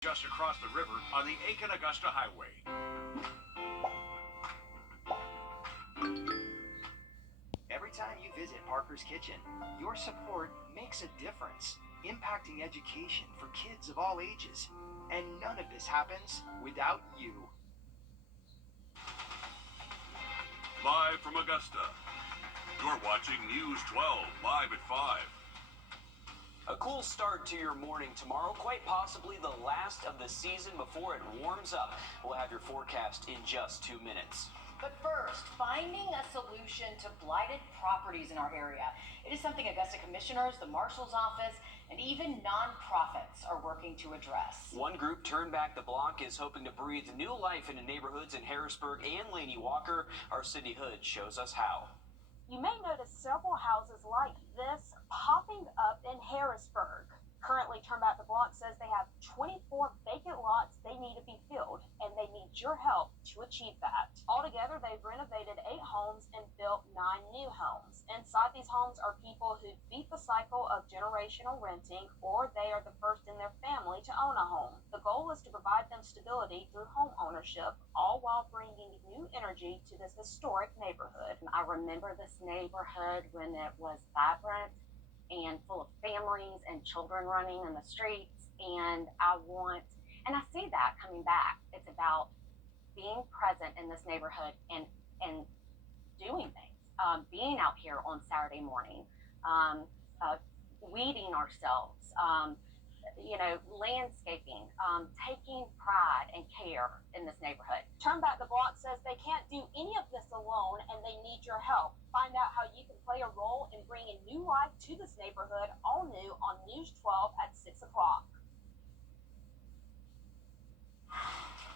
just across the river on the Aiken-Augusta Highway. Every time you visit Parker's Kitchen, your support makes a difference, impacting education for kids of all ages. And none of this happens without you. Live from Augusta, you're watching News 12 live at 5. A cool start to your morning tomorrow, quite possibly the last of the season before it warms up. We'll have your forecast in just 2 minutes. But first, finding a solution to blighted properties in our area. It is something Augusta commissioners, the marshal's office, and even nonprofits are working to address. One group, Turn Back the Block, is hoping to breathe new life into neighborhoods in Harrisburg and Laney Walker. Our Cindy Hood shows us how. You may notice several houses like this popping up in Harrisburg. Currently, Turn Back the Block says they have 24 vacant lots they need to be filled, and they need your help to achieve that. Altogether, they've renovated 8 homes and built 9 new homes. Inside these homes are people who beat the cycle of generational renting, or they are the first in their family to own a home. The goal is to provide them stability through home ownership, all while bringing new energy to this historic neighborhood. I remember this neighborhood when it was vibrant and full of families and children running in the streets, and I see that coming back. It's about being present in this neighborhood and doing things, being out here on Saturday morning, weeding ourselves, landscaping, taking pride and care in this neighborhood. Turn Back the Block says they can't do any of this alone and they need your help. Find out how you can play a role in bringing new life to this neighborhood, all new on News 12 at 6 o'clock.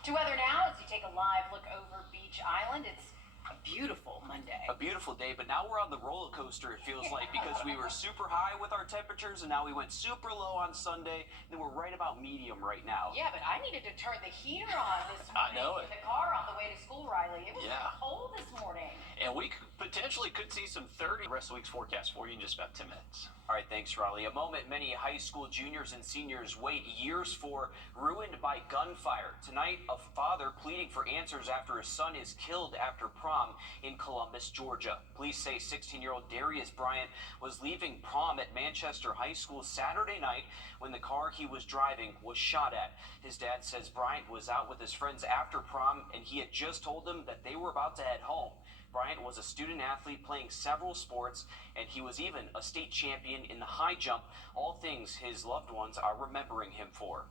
To weather now as you take a live look over Beach Island. It's a beautiful Monday. A beautiful day, but now we're on the roller coaster, it feels like, because we were super high with our temperatures, and now we went super low on Sunday, and then we're right about medium right now. Yeah, but I needed to turn the heater on this morning I know it. in the car on the way to school, Riley. It was cold this morning. And we potentially could see some 30 the rest of the week's forecast for you in just about 10 minutes. All right, thanks, Raleigh. A moment many high school juniors and seniors wait years for, ruined by gunfire. Tonight, a father pleading for answers after his son is killed after prom in Columbus, Georgia. Police say 16-year-old Darius Bryant was leaving prom at Manchester High School Saturday night when the car he was driving was shot at. His dad says Bryant was out with his friends after prom, and he had just told them that they were about to head home. Bryant was a student athlete playing several sports, and he was even a state champion in the high jump, all things his loved ones are remembering him for.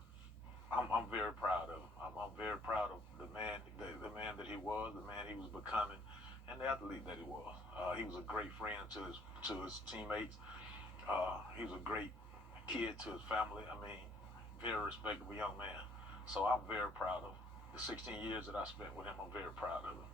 I'm very proud of him. I'm very proud of the man that he was, the man he was becoming, and the athlete that he was. He was a great friend to his teammates. He was a great kid to his family. I mean, very respectable young man. So I'm very proud of him. The 16 years that I spent with him, I'm very proud of him.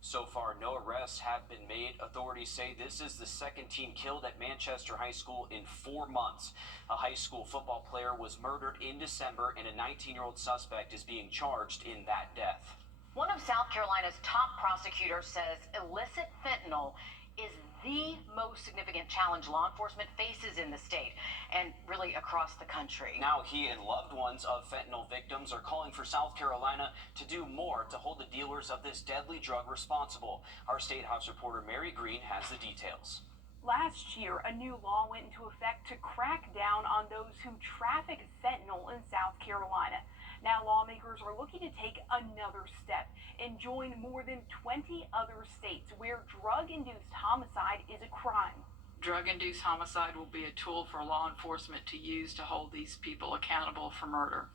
So far, no arrests have been made. Authorities say this is the second teen killed at Manchester High School in 4 months. A high school football player was murdered in December, and a 19-year-old suspect is being charged in that death. One of South Carolina's top prosecutors says illicit fentanyl is the most significant challenge law enforcement faces in the state and really across the country. Now he and loved ones of fentanyl victims are calling for South Carolina to do more to hold the dealers of this deadly drug responsible. Our State House reporter Mary Green has the details. Last year, a new law went into effect to crack down on those who traffic fentanyl in South Carolina. Now lawmakers are looking to take another step and join more than 20 other states where drug-induced homicide is a crime. Drug-induced homicide will be a tool for law enforcement to use to hold these people accountable for murder.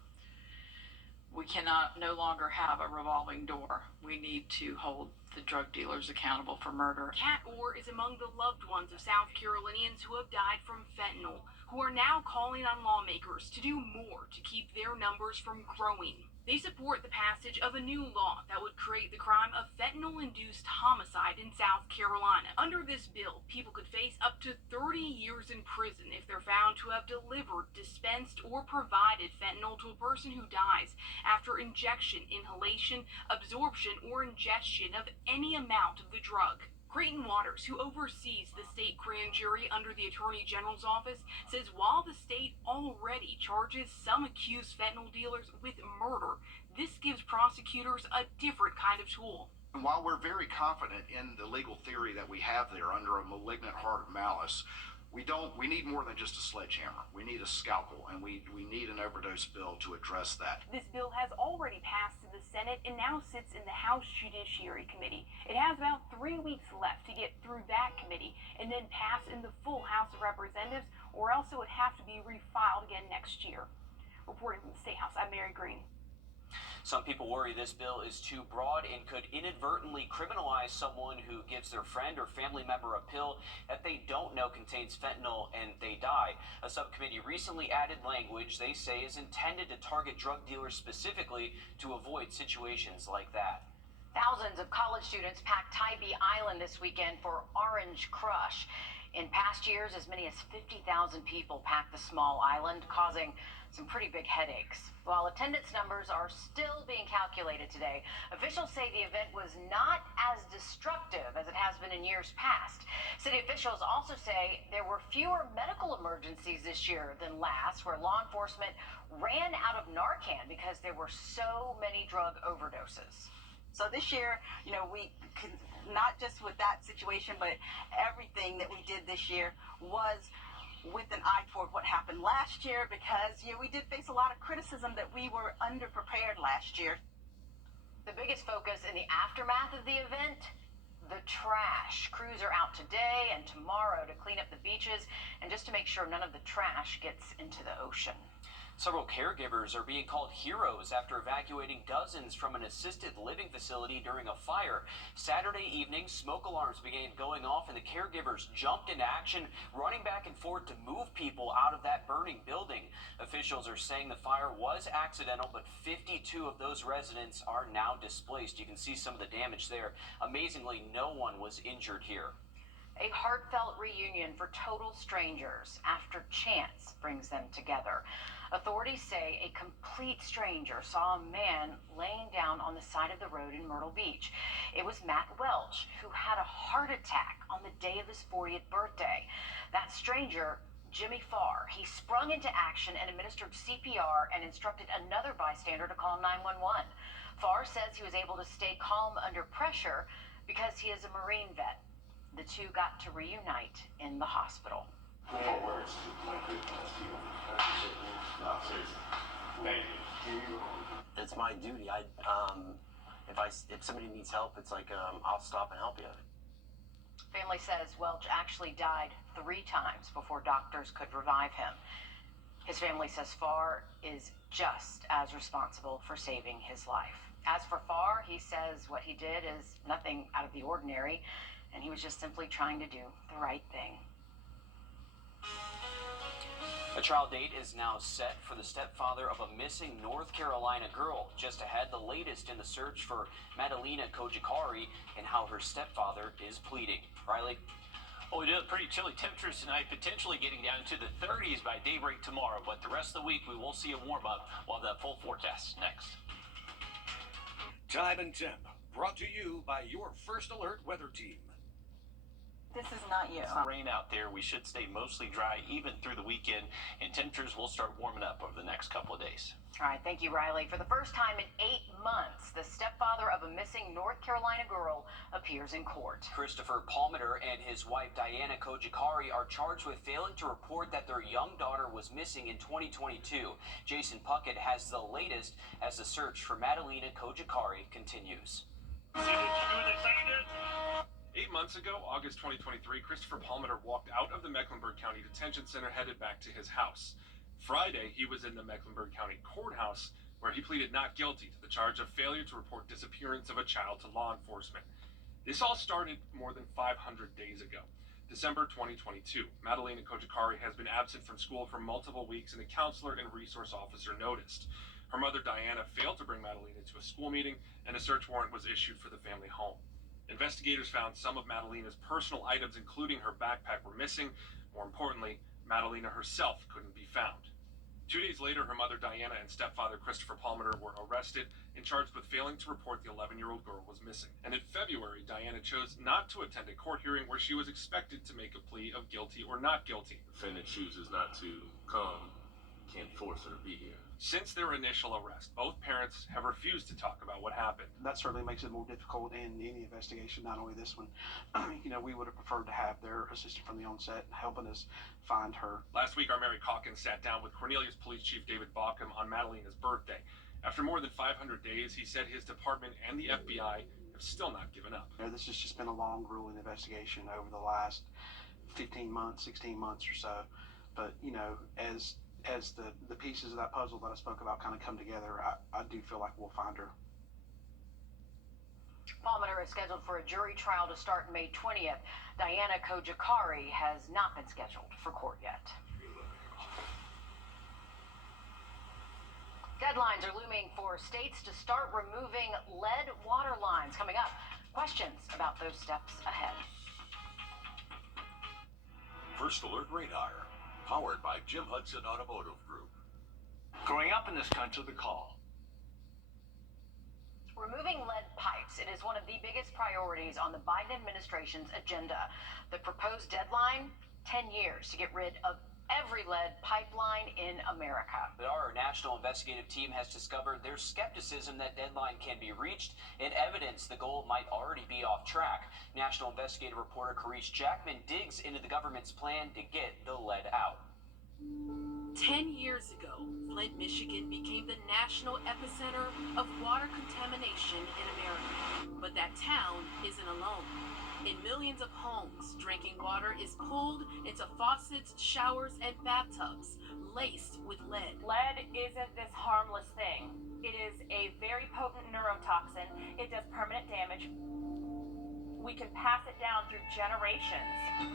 We cannot no longer have a revolving door. We need to hold the drug dealers accountable for murder. Kat Orr is among the loved ones of South Carolinians who have died from fentanyl, who are now calling on lawmakers to do more to keep their numbers from growing. They support the passage of a new law that would create the crime of fentanyl-induced homicide in South Carolina. Under this bill, people could face up to 30 years in prison if they're found to have delivered, dispensed, or provided fentanyl to a person who dies after injection, inhalation, absorption, or ingestion of any amount of the drug. Creighton Waters, who oversees the state grand jury under the Attorney General's office, says while the state already charges some accused fentanyl dealers with murder, this gives prosecutors a different kind of tool. And while we're very confident in the legal theory that we have there under a malignant heart of malice, we need more than just a sledgehammer. We need a scalpel, and we need an overdose bill to address that. This bill has already passed through the Senate and now sits in the House Judiciary Committee. It has about 3 weeks left to get through that committee and then pass in the full House of Representatives, or else it would have to be refiled again next year. Reporting from the State House, I'm Mary Green. Some people worry this bill is too broad and could inadvertently criminalize someone who gives their friend or family member a pill that they don't know contains fentanyl and they die. A subcommittee recently added language they say is intended to target drug dealers specifically to avoid situations like that. Thousands of college students packed Tybee Island this weekend for Orange Crush. In past years, as many as 50,000 people packed the small island, causing some pretty big headaches. While attendance numbers are still being calculated today, officials say the event was not as destructive as it has been in years past. City officials also say there were fewer medical emergencies this year than last, where law enforcement ran out of Narcan because there were so many drug overdoses. So this year, we could, not just with that situation, but everything that we did this year was with an eye toward what happened last year, because we did face a lot of criticism that we were underprepared last year. The biggest focus in the aftermath of the event, the trash. Crews are out today and tomorrow to clean up the beaches and just to make sure none of the trash gets into the ocean. Several caregivers are being called heroes after evacuating dozens from an assisted living facility during a fire. Saturday evening, smoke alarms began going off and the caregivers jumped into action, running back and forth to move people out of that burning building. Officials are saying the fire was accidental, but 52 of those residents are now displaced. You can see some of the damage there. Amazingly, no one was injured here. A heartfelt reunion for total strangers after chance brings them together. Authorities say a complete stranger saw a man laying down on the side of the road in Myrtle Beach. It was Matt Welch, who had a heart attack on the day of his 40th birthday. That stranger, Jimmy Farr, he sprung into action and administered CPR and instructed another bystander to call 911. Farr says he was able to stay calm under pressure because he is a Marine vet. The two got to reunite in the hospital. It's my duty. If somebody needs help, it's like I'll stop and help you. Family says Welch actually died 3 times before doctors could revive him. His family says Farr is just as responsible for saving his life. As for Farr, he says what he did is nothing out of the ordinary, and he was just simply trying to do the right thing. A trial date is now set for the stepfather of a missing North Carolina girl. Just ahead, the latest in the search for Madalena Kojikari and how her stepfather is pleading. Riley? Well, we do have pretty chilly temperatures tonight, potentially getting down to the 30s by daybreak tomorrow, but the rest of the week we will see a warm-up. We'll have that full forecast next. Time and Temp, brought to you by your First Alert weather team. This is not you. Rain out there. We should stay mostly dry even through the weekend, and temperatures will start warming up over the next couple of days. All right, thank you, Riley. For the first time in 8 months, the stepfather of a missing North Carolina girl appears in court. Christopher Palmer and his wife Diana Kojikari are charged with failing to report that their young daughter was missing in 2022. Jason Puckett has the latest as the search for Madalena Kojikari continues. 8 months ago, August 2023, Christopher Palmer walked out of the Mecklenburg County Detention Center headed back to his house. Friday, he was in the Mecklenburg County Courthouse where he pleaded not guilty to the charge of failure to report disappearance of a child to law enforcement. This all started more than 500 days ago. December 2022, Madalena Kojikari has been absent from school for multiple weeks, and a counselor and resource officer noticed. Her mother, Diana, failed to bring Madalena to a school meeting, and a search warrant was issued for the family home. Investigators found some of Madalena's personal items, including her backpack, were missing. More importantly, Madalena herself couldn't be found. 2 days later, her mother Diana and stepfather Christopher Palmer were arrested and charged with failing to report the 11-year-old girl was missing. And in February, Diana chose not to attend a court hearing where she was expected to make a plea of guilty or not guilty. Defendant chooses not to come, can't force her to be here. Since their initial arrest, both parents have refused to talk about what happened. That certainly makes it more difficult in any investigation, not only this one. We would have preferred to have their assistant from the onset helping us find her. Last week, our Mary Calkins sat down with Cornelius Police Chief David Baucom on Madalena's birthday. After more than 500 days, he said his department and the FBI have still not given up. This has just been a long, grueling investigation over the last 15 months, 16 months or so. But, as the pieces of that puzzle that I spoke about kind of come together, I do feel like we'll find her. Palmer is scheduled for a jury trial to start May 20th. Diana Kojakari has not been scheduled for court yet. Deadlines are looming for states to start removing lead water lines. Coming up, questions about those steps ahead. First Alert Radar, powered by Jim Hudson Automotive Group. Growing up in this country, the call. Removing lead pipes, it is one of the biggest priorities on the Biden administration's agenda. The proposed deadline, 10 years to get rid of every lead pipeline in America. Our national investigative team has discovered there's skepticism that deadline can be reached and evidence the goal might already be off track. National investigative reporter Carice Jackman digs into the government's plan to get the lead out. 10 years ago, Flint, Michigan became the national epicenter of water contamination in America. But that town isn't alone. In millions of homes, drinking water is pulled into faucets, showers, and bathtubs laced with lead. Lead isn't this harmless thing. It is a very potent neurotoxin. It does permanent damage. We can pass it down through generations.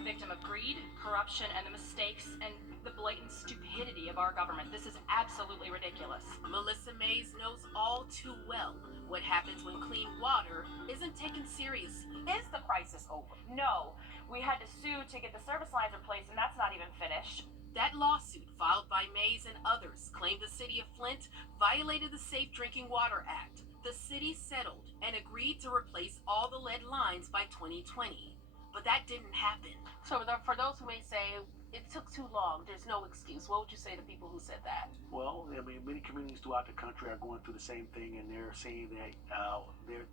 Victim of greed, corruption, and the mistakes and the blatant stupidity of our government. This is absolutely ridiculous. Melissa Mays knows all too well what happens when clean water isn't taken seriously. Is the crisis over? No. We had to sue to get the service lines replaced, and that's not even finished. That lawsuit filed by Mays and others claimed the city of Flint violated the Safe Drinking Water Act. The city settled and agreed to replace all the lead lines by 2020. But that didn't happen. So for those who may say it took too long, there's no excuse, what would you say to people who said that? Well, many communities throughout the country are going through the same thing, and they're saying that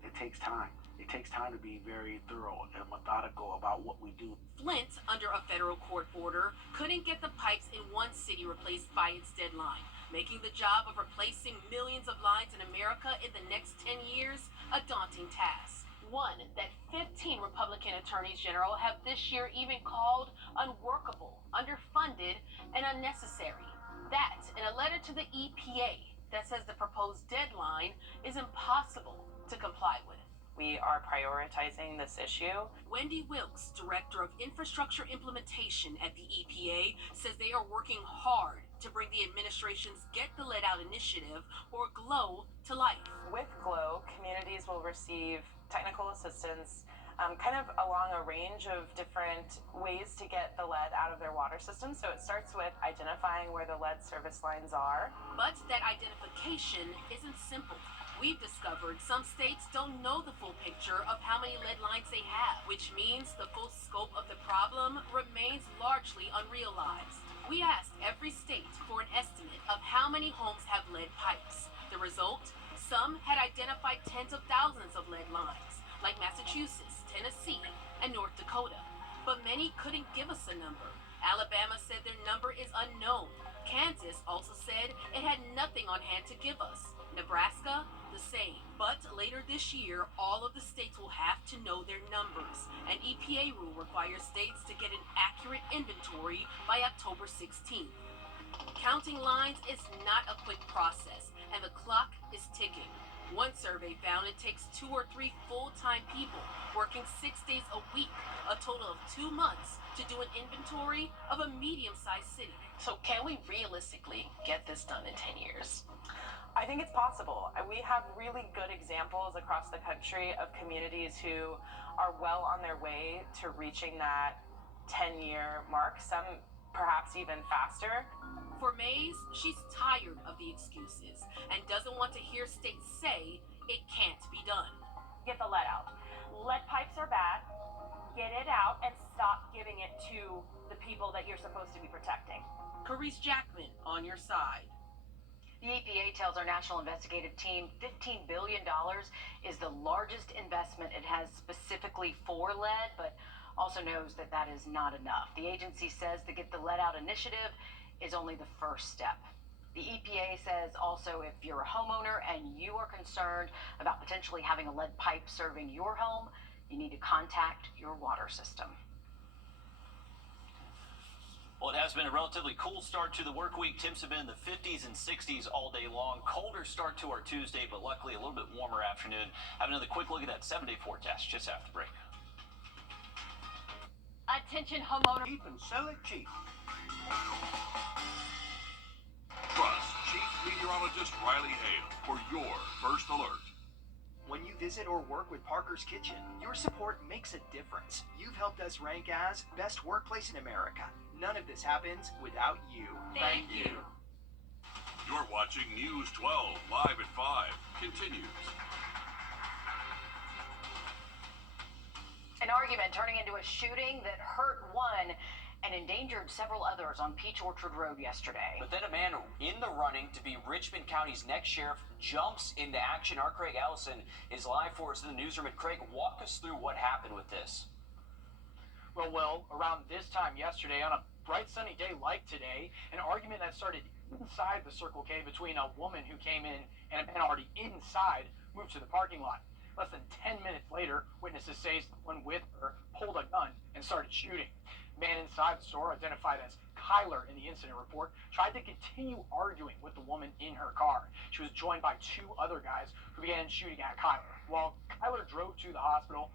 it takes time. It takes time to be very thorough and methodical about what we do. Flint, under a federal court order, couldn't get the pipes in one city replaced by its deadline, making the job of replacing millions of lines in America in the next 10 years a daunting task. One that 15 Republican attorneys general have this year even called unworkable, underfunded, and unnecessary. That in a letter to the EPA that says the proposed deadline is impossible to comply with. We are prioritizing this issue. Wendy Wilkes, Director of Infrastructure Implementation at the EPA, says they are working hard to bring the administration's Get the Lead Out initiative, or GLOW, to life. With GLOW, communities will receive technical assistance kind of along a range of different ways to get the lead out of their water system. So it starts with identifying where the lead service lines are. But that identification isn't simple. We've discovered some states don't know the full picture of how many lead lines they have, which means the full scope of the problem remains largely unrealized. We asked every state for an estimate of how many homes have lead pipes. The result? Some had identified tens of thousands of lead lines, like Massachusetts, Tennessee, and North Dakota. But many couldn't give us a number. Alabama said their number is unknown. Kansas also said it had nothing on hand to give us. Nebraska, the same. But later this year, all of the states will have to know their numbers. An EPA rule requires states to get an accurate inventory by October 16th. Counting lines is not a quick process, and the clock is ticking. One survey found it takes 2 or 3 full-time people working 6 days a week, a total of 2 months, to do an inventory of a medium-sized city. So can we realistically get this done in 10 years? I think it's possible. We have really good examples across the country of communities who are well on their way to reaching that 10-year mark, some perhaps even faster. For Mays, she's tired of the excuses and doesn't want to hear states say it can't be done. Get the lead out. Lead pipes are bad. Get it out and stop giving it to the people that you're supposed to be protecting. Carice Jackman on your side. The EPA tells our national investigative team $15 billion is the largest investment it has specifically for lead, but also knows that that is not enough. The agency says the Get the Lead Out initiative is only the first step. The EPA says also if you're a homeowner and you are concerned about potentially having a lead pipe serving your home, you need to contact your water system. Well, it has been a relatively cool start to the work week. Temps have been in the 50s and 60s all day long. Colder start to our Tuesday, but luckily a little bit warmer afternoon. Have another quick look at that 7-day forecast just after the break. Attention homeowner. Cheap and sell it cheap. Trust Chief Meteorologist Riley Hale for your first alert. When you visit or work with Parker's Kitchen, your support makes a difference. You've helped us rank as best workplace in America. None of this happens without you. Thank you. You're watching News 12 live at 5. Continues. An argument turning into a shooting that hurt one and endangered several others on Peach Orchard Road yesterday. But then a man in the running to be Richmond County's next sheriff jumps into action. Our Craig Allison is live for us in the newsroom. And Craig, walk us through what happened with this. Well, around this time yesterday, on a bright sunny day like today, an argument that started inside the Circle K between a woman who came in and a man already inside moved to the parking lot. Less than 10 minutes later, witnesses say someone with her pulled a gun and started shooting. Man inside the store, identified as Kyler in the incident report, tried to continue arguing with the woman in her car. She was joined by 2 other guys who began shooting at Kyler. While Kyler drove to the hospital,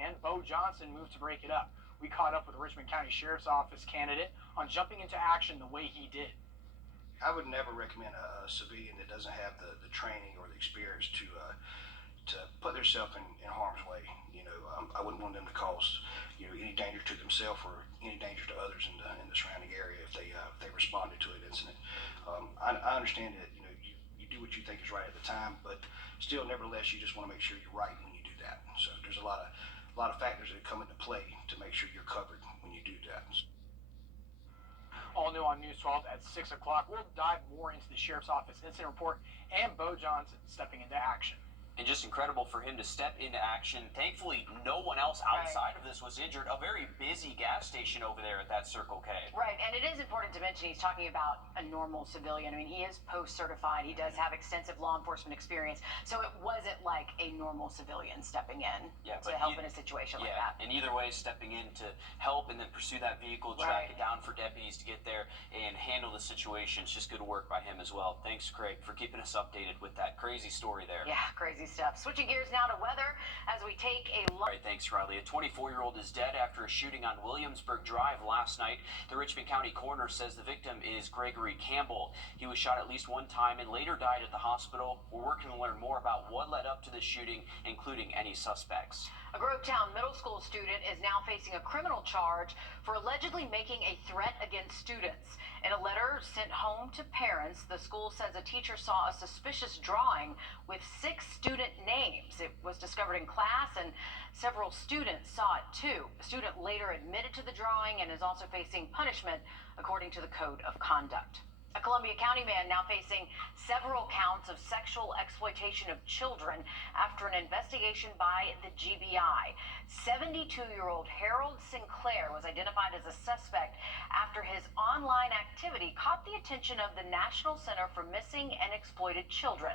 and Bo Johnson moved to break it up. We caught up with the Richmond County Sheriff's Office candidate on jumping into action the way he did. I would never recommend a civilian that doesn't have the training or the experience to put themselves in harm's way. I wouldn't want them to cause any danger to themselves or any danger to others in the surrounding area if they responded to an incident. I understand that you do what you think is right at the time, but still, nevertheless, you just want to make sure you're right when you do that. So there's a lot of factors that come into play to make sure you're covered when you do that. All new on News 12 at 6 o'clock. We'll dive more into the Sheriff's Office incident report and Bo Johnson stepping into action. And just incredible for him to step into action. Thankfully, no one else outside of this was injured. A very busy gas station over there at that Circle K. Right, and it is important to mention he's talking about a normal civilian. I mean, he is post-certified. He does have extensive law enforcement experience. So it wasn't like a normal civilian stepping in to help in a situation like that. And either way, stepping in to help and then pursue that vehicle, track it down for deputies to get there and handle the situation. It's just good work by him as well. Thanks, Craig, for keeping us updated with that crazy story there. Yeah, crazy stuff. Switching gears now to weather as we take a look. All right, thanks, Riley. A 24-year-old is dead after a shooting on Williamsburg Drive last night. The Richmond County coroner says the victim is Gregory Campbell. He was shot at least one time and later died at the hospital. We're working to learn more about what led up to the shooting, including any suspects. A Grovetown middle school student is now facing a criminal charge for allegedly making a threat against students. In a letter sent home to parents, the school says a teacher saw a suspicious drawing with 6 student names. It was discovered in class and several students saw it too. The student later admitted to the drawing and is also facing punishment according to the Code of Conduct. A Columbia County man now facing several counts of sexual exploitation of children after an investigation by the GBI. 72-year-old Harold Sinclair was identified as a suspect after his online activity caught the attention of the National Center for Missing and Exploited Children.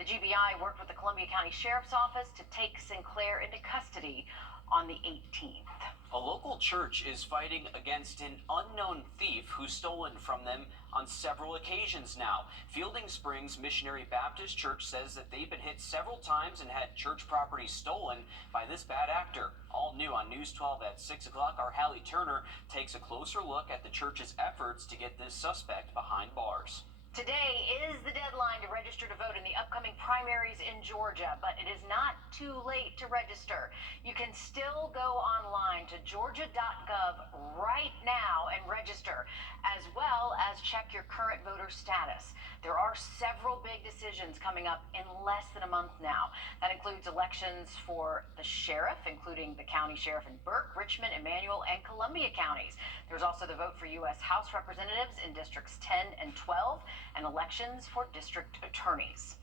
The GBI worked with the Columbia County Sheriff's Office to take Sinclair into custody on the 18th. A local church is fighting against an unknown thief who's stolen from them on several occasions now. Fielding Springs Missionary Baptist Church says that they've been hit several times and had church property stolen by this bad actor. All new on News 12 at 6 o'clock, our Hallie Turner takes a closer look at the church's efforts to get this suspect behind bars. Today is the deadline to register to vote in the upcoming primaries in Georgia, but it is not too late to register. You can still go online to georgia.gov right now and register, as well as check your current voter status. There are several big decisions coming up in less than a month now. That includes elections for the sheriff, including the county sheriff in Burke, Richmond, Emmanuel, and Columbia counties. There's also the vote for U.S. House representatives in districts 10 and 12, and elections for district attorneys.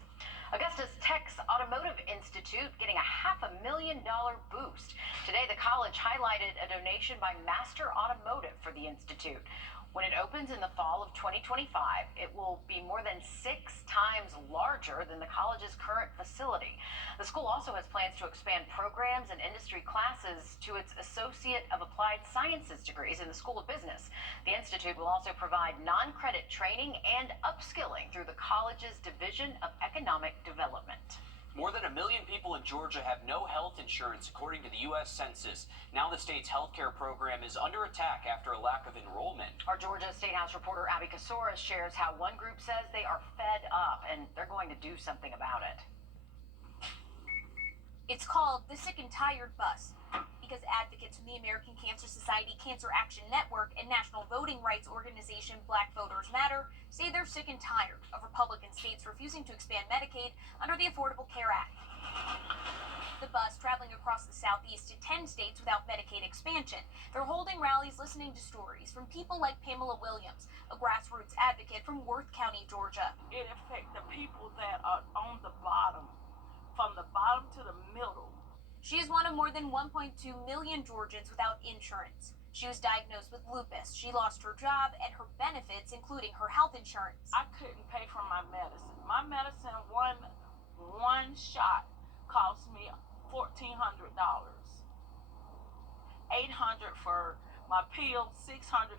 Augusta's Tech's Automotive Institute getting a $500,000 boost. Today, the college highlighted a donation by Master Automotive for the institute. When it opens in the fall of 2025, it will be more than 6 times larger than the college's current facility. The school also has plans to expand programs and industry classes to its Associate of Applied Sciences degrees in the School of Business. The institute will also provide non-credit training and upskilling through the college's Division of Economic Development. More than 1 million people in Georgia have no health insurance, according to the U.S. Census. Now the state's health care program is under attack after a lack of enrollment. Our Georgia State House reporter Abby Kasoris shares how one group says they are fed up and they're going to do something about it. It's called the Sick and Tired Bus because advocates from the American Cancer Society, Cancer Action Network, and national voting rights organization Black Voters Matter say they're sick and tired of Republican states refusing to expand Medicaid under the Affordable Care Act. The bus traveling across the Southeast to 10 states without Medicaid expansion. They're holding rallies listening to stories from people like Pamela Williams, a grassroots advocate from Worth County, Georgia. It affects the people that are on the bottom, from the bottom to the middle. She is one of more than 1.2 million Georgians without insurance. She was diagnosed with lupus. She lost her job and her benefits, including her health insurance. I couldn't pay for my medicine. My medicine, one shot cost me $1,400. $800 for my pills, $650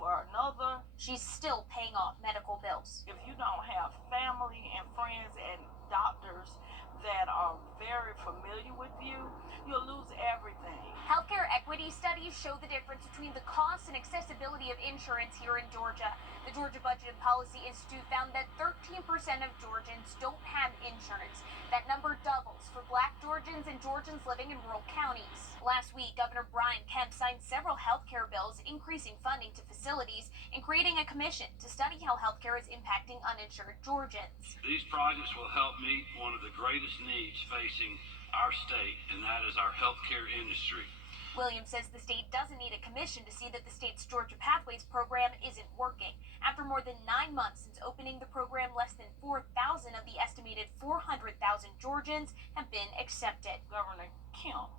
for another. She's still paying off medical bills. If you don't have family and friends and doctors that are very familiar with you, you'll lose everything. Healthcare equity studies show the difference between the cost and accessibility of insurance here in Georgia. The Georgia Budget and Policy Institute found that 13% of Georgians don't have insurance. That number doubles for Black Georgians and Georgians living in rural counties. Last week, Governor Brian Kemp signed several healthcare bills increasing funding to facilities and creating a commission to study how healthcare is impacting uninsured Georgians. These projects will help meet one of the greatest needs facing our state, and that is our healthcare industry. Williams says the state doesn't need a commission to see that the state's Georgia Pathways program isn't working. After more than 9 months since opening the program, less than 4,000 of the estimated 400,000 Georgians have been accepted. Governor Kemp,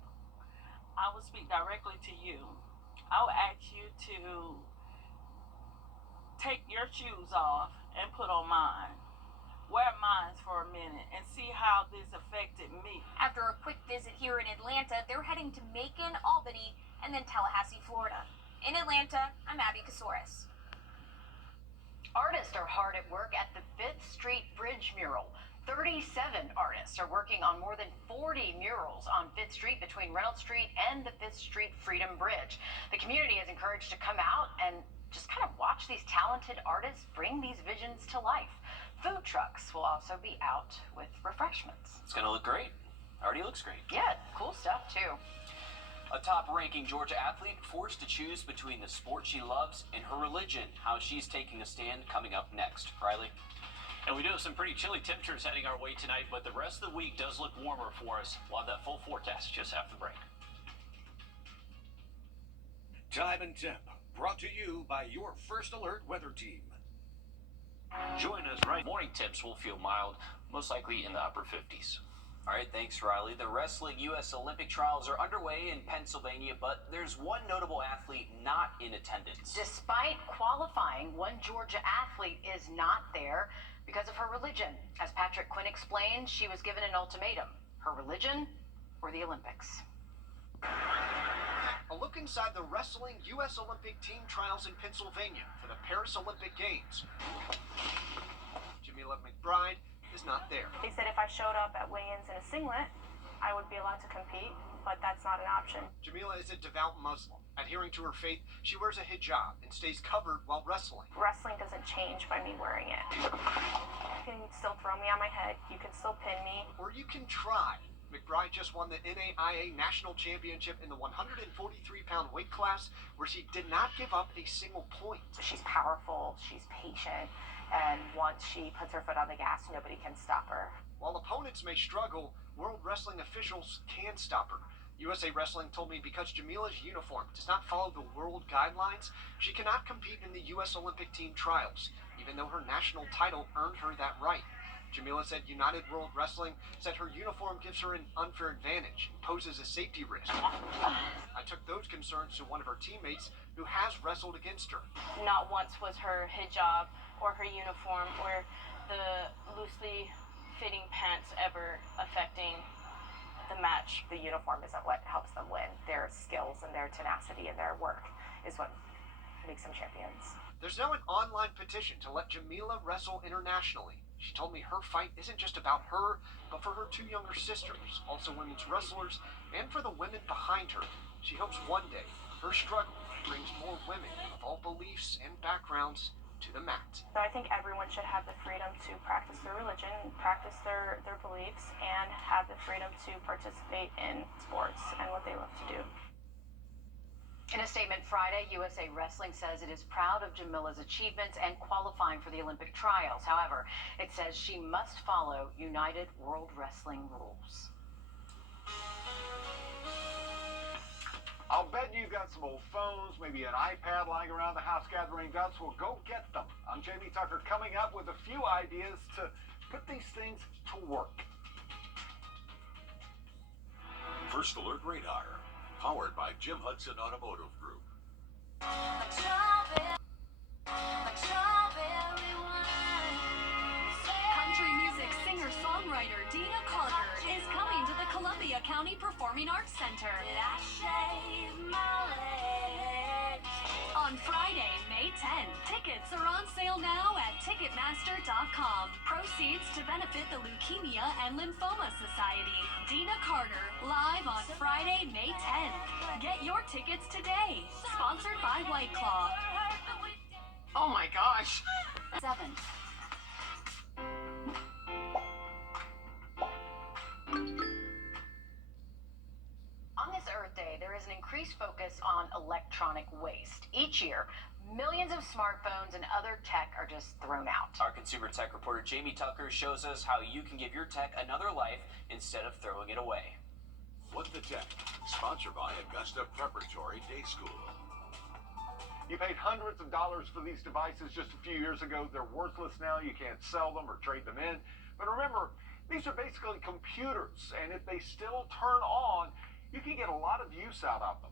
I will speak directly to you. I will ask you to take your shoes off and put on mine. Wear mine for a minute and see how this affected me. After a quick visit here in Atlanta, they're heading to Macon, Albany, and then Tallahassee, Florida. In Atlanta, I'm Abby Kasoris. Artists are hard at work at the 5th Street Bridge mural. 37 artists are working on more than 40 murals on 5th Street between Reynolds Street and the 5th Street Freedom Bridge. The community is encouraged to come out and just kind of watch these talented artists bring these visions to life. Food trucks will also be out with refreshments. It's going to look great. Already looks great. Yeah, cool stuff too. A top-ranking Georgia athlete forced to choose between the sport she loves and her religion. How she's taking a stand coming up next. Riley? And we do have some pretty chilly temperatures heading our way tonight, but the rest of the week does look warmer for us. We'll have that full forecast just after the break. Time and Temp, brought to you by your First Alert weather team. Join us right. Morning temps will feel mild, most likely in the upper 50s. All right, thanks, Riley. The wrestling U.S. Olympic trials are underway in Pennsylvania, but there's one notable athlete not in attendance. Despite qualifying, one Georgia athlete is not there because of her religion. As Patrick Quinn explained, she was given an ultimatum: her religion or the Olympics. A look inside the wrestling U.S. Olympic team trials in Pennsylvania for the Paris Olympic Games. Jamila McBride is not there. They said if I showed up at weigh-ins in a singlet, I would be allowed to compete, but that's not an option. Jamila is a devout Muslim. Adhering to her faith, she wears a hijab and stays covered while wrestling. Wrestling doesn't change by me wearing it. You can still throw me on my head. You can still pin me. Or you can try. McBride just won the NAIA National Championship in the 143-pound weight class, where she did not give up a single point. She's powerful, she's patient, and once she puts her foot on the gas, nobody can stop her. While opponents may struggle, World Wrestling officials can stop her. USA Wrestling told me because Jamila's uniform does not follow the world guidelines, she cannot compete in the U.S. Olympic team trials, even though her national title earned her that right. Jamila said United World Wrestling said her uniform gives her an unfair advantage and poses a safety risk. I took those concerns to one of her teammates who has wrestled against her. Not once was her hijab or her uniform or the loosely fitting pants ever affecting the match. The uniform isn't what helps them win. Their skills and their tenacity and their work is what makes them champions. There's now an online petition to let Jamila wrestle internationally. She told me her fight isn't just about her, but for her two younger sisters, also women's wrestlers, and for the women behind her. She hopes one day her struggle brings more women of all beliefs and backgrounds to the mat. So I think everyone should have the freedom to practice their religion, practice their beliefs, and have the freedom to participate in sports and what they love to do. In a statement Friday, USA Wrestling says it is proud of Jamila's achievements and qualifying for the Olympic trials. However, it says she must follow United World Wrestling rules. I'll bet you've got some old phones, maybe an iPad lying around the house gathering dust. Well, go get them. I'm Jamie Tucker, coming up with a few ideas to put these things to work. First Alert Radar, powered by Jim Hudson Automotive Group. Country music singer-songwriter Dina Carter is coming to the Columbia County Performing Arts Center on Friday, May 10th. Tickets are on sale now at Ticketmaster.com. Proceeds to benefit the Leukemia and Lymphoma Society. Dina Carter, live on Friday, May 10th. Get your tickets today. Sponsored by White Claw. Oh my gosh! 7th. On this Earth Day, there is an increased focus on electronic waste. Each year, millions of smartphones and other tech are just thrown out. Our consumer tech reporter Jamie Tucker shows us how you can give your tech another life instead of throwing it away. What the Tech, sponsored by Augusta Preparatory Day School. You paid hundreds of dollars for these devices just a few years ago. They're worthless now. You can't sell them or trade them in. But remember, these are basically computers, and if they still turn on, you can get a lot of use out of them.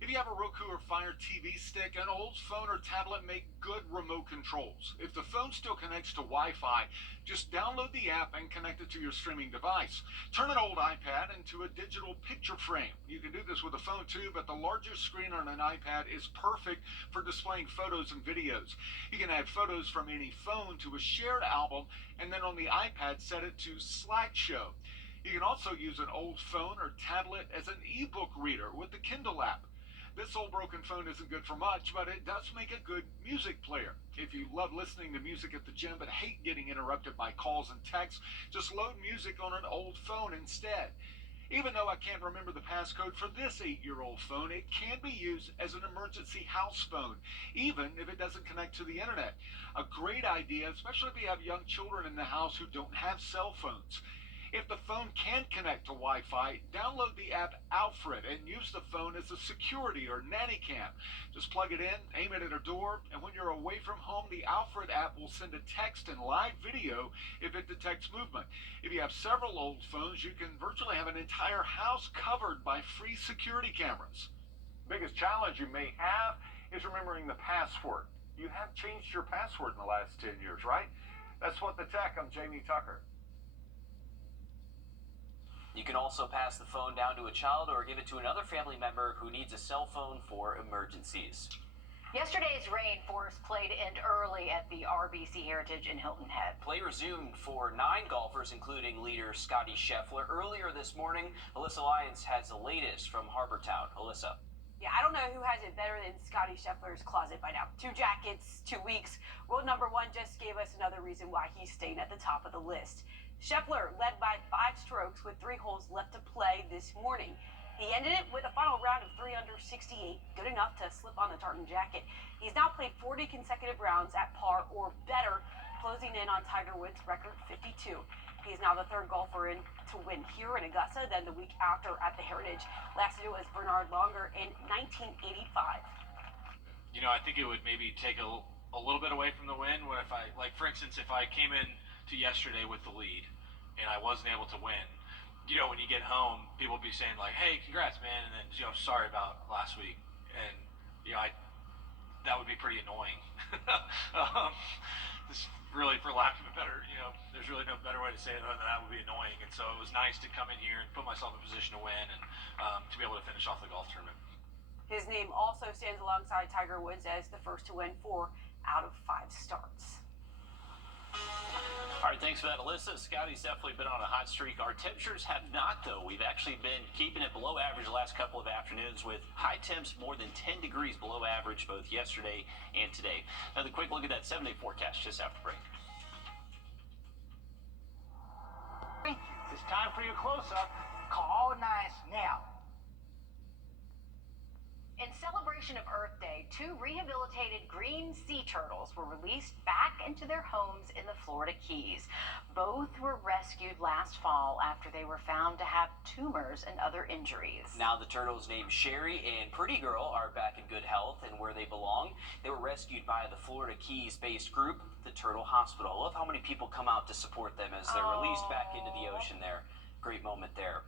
If you have a Roku or Fire TV stick, an old phone or tablet make good remote controls. If the phone still connects to Wi-Fi, just download the app and connect it to your streaming device. Turn an old iPad into a digital picture frame. You can do this with a phone too, but the larger screen on an iPad is perfect for displaying photos and videos. You can add photos from any phone to a shared album, and then on the iPad set it to slideshow. You can also use an old phone or tablet as an ebook reader with the Kindle app. This old broken phone isn't good for much, but it does make a good music player. If you love listening to music at the gym but hate getting interrupted by calls and texts, just load music on an old phone instead. Even though I can't remember the passcode for this 8-year-old phone, it can be used as an emergency house phone, even if it doesn't connect to the internet. A great idea, especially if you have young children in the house who don't have cell phones. If the phone can connect to Wi-Fi, download the app Alfred and use the phone as a security or nanny cam. Just plug it in, aim it at a door, and when you're away from home, the Alfred app will send a text and live video if it detects movement. If you have several old phones, you can virtually have an entire house covered by free security cameras. Biggest challenge you may have is remembering the password. You have changed your password in the last 10 years, right? That's What the Tech. I'm Jamie Tucker. You can also pass the phone down to a child or give it to another family member who needs a cell phone for emergencies. Yesterday's rain forced play to end early at the RBC Heritage in Hilton Head. Play resumed for 9 golfers, including leader Scotty Scheffler. Earlier this morning, Alyssa Lyons has the latest from Harbortown. Alyssa. Yeah, I don't know who has it better than Scotty Scheffler's closet by now. 2 jackets, 2 weeks. World number 1 just gave us another reason why he's staying at the top of the list. Scheffler led by 5 strokes with 3 holes left to play this morning. He ended it with a final round of 3 under 68, good enough to slip on the tartan jacket. He's now played 40 consecutive rounds at par or better, closing in on Tiger Woods' record 52. He's now the 3rd golfer to win here in Augusta, then the week after at the Heritage. Last year was Bernard Longer in 1985. You know, I think it would maybe take a little bit away from the win. What if I, like, for instance, if I came in to yesterday with the lead and I wasn't able to win, you know, when you get home, people will be saying like, "Hey, congrats, man," and then, you know, "Sorry about last week," and you know, that would be pretty annoying. This really, for lack of a better, you know, there's really no better way to say it other than that would be annoying. And so it was nice to come in here and put myself in a position to win and to be able to finish off the golf tournament. His name also stands alongside Tiger Woods as the first to win 4 out of 5 starts. All right, thanks for that, Alyssa. Scotty's definitely been on a hot streak. Our temperatures have not, though. We've actually been keeping it below average the last couple of afternoons with high temps more than 10 degrees below average both yesterday and today. Another quick look at that 7-day forecast just after break. It's time for your close-up. Call nice now. In celebration of Earth Day, 2 rehabilitated green sea turtles were released back into their homes in the Florida Keys. Both were rescued last fall after they were found to have tumors and other injuries. Now the turtles named Sherry and Pretty Girl are back in good health and where they belong. They were rescued by the Florida Keys-based group, the Turtle Hospital. I love how many people come out to support them as they're released back into the ocean there. Great moment there.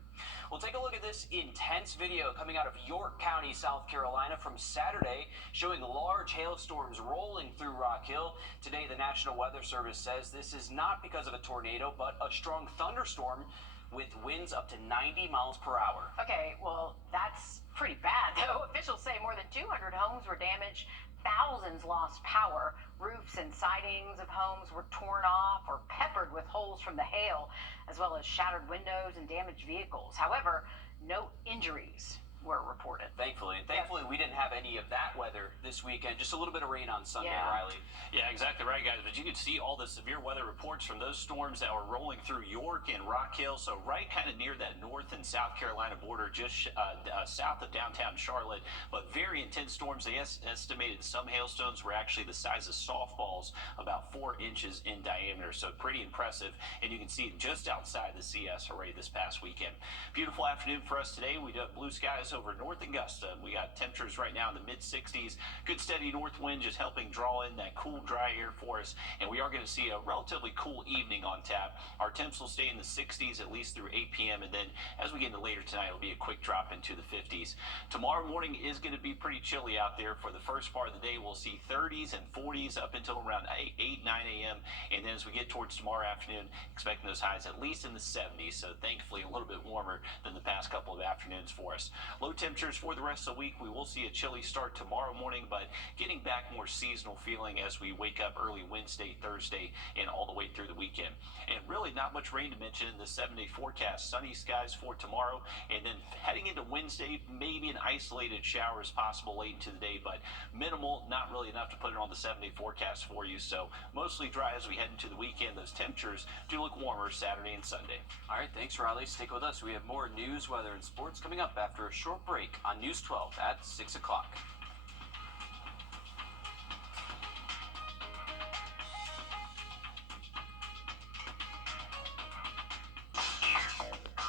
We'll take a look at this intense video coming out of York County, South Carolina from Saturday, showing large hailstorms rolling through Rock Hill. Today, the National Weather Service says this is not because of a tornado, but a strong thunderstorm with winds up to 90 miles per hour. Okay, well, that's pretty bad, though. Officials say more than 200 homes were damaged. Thousands lost power. Roofs and sidings of homes were torn off or peppered with holes from the hail, as well as shattered windows and damaged vehicles. However, no injuries were reported. Thankfully we didn't have any of that weather this weekend. Just a little bit of rain on Sunday, Riley. Yeah, exactly right, guys. But you could see all the severe weather reports from those storms that were rolling through York and Rock Hill. So right kind of near that North and South Carolina border, just south of downtown Charlotte. But very intense storms. They estimated some hailstones were actually the size of softballs, about 4 inches in diameter. So pretty impressive. And you can see it just outside the CS array this past weekend. Beautiful afternoon for us today. We do have blue skies over North Augusta. We got temperatures right now in the mid-60s. Good steady north wind just helping draw in that cool, dry air for us. And we are going to see a relatively cool evening on tap. Our temps will stay in the 60s at least through 8 p.m. And then as we get into later tonight, it'll be a quick drop into the 50s. Tomorrow morning is going to be pretty chilly out there. For the first part of the day, we'll see 30s and 40s up until around 8, 9 a.m. And then as we get towards tomorrow afternoon, expecting those highs at least in the 70s. So thankfully a little bit warmer than the past couple of afternoons for us. Low temperatures for the rest of the week. We will see a chilly start tomorrow morning, but getting back more seasonal feeling as we wake up early Wednesday, Thursday, and all the way through the weekend. And really not much rain to mention in the 7-day forecast. Sunny skies for tomorrow, and then heading into Wednesday, maybe an isolated shower is possible late into the day, but minimal, not really enough to put it on the 7-day forecast for you. So mostly dry as we head into the weekend. Those temperatures do look warmer Saturday and Sunday. All right, thanks, Riley. Stick with us. We have more news, weather, and sports coming up after a short break on News 12 at 6 o'clock.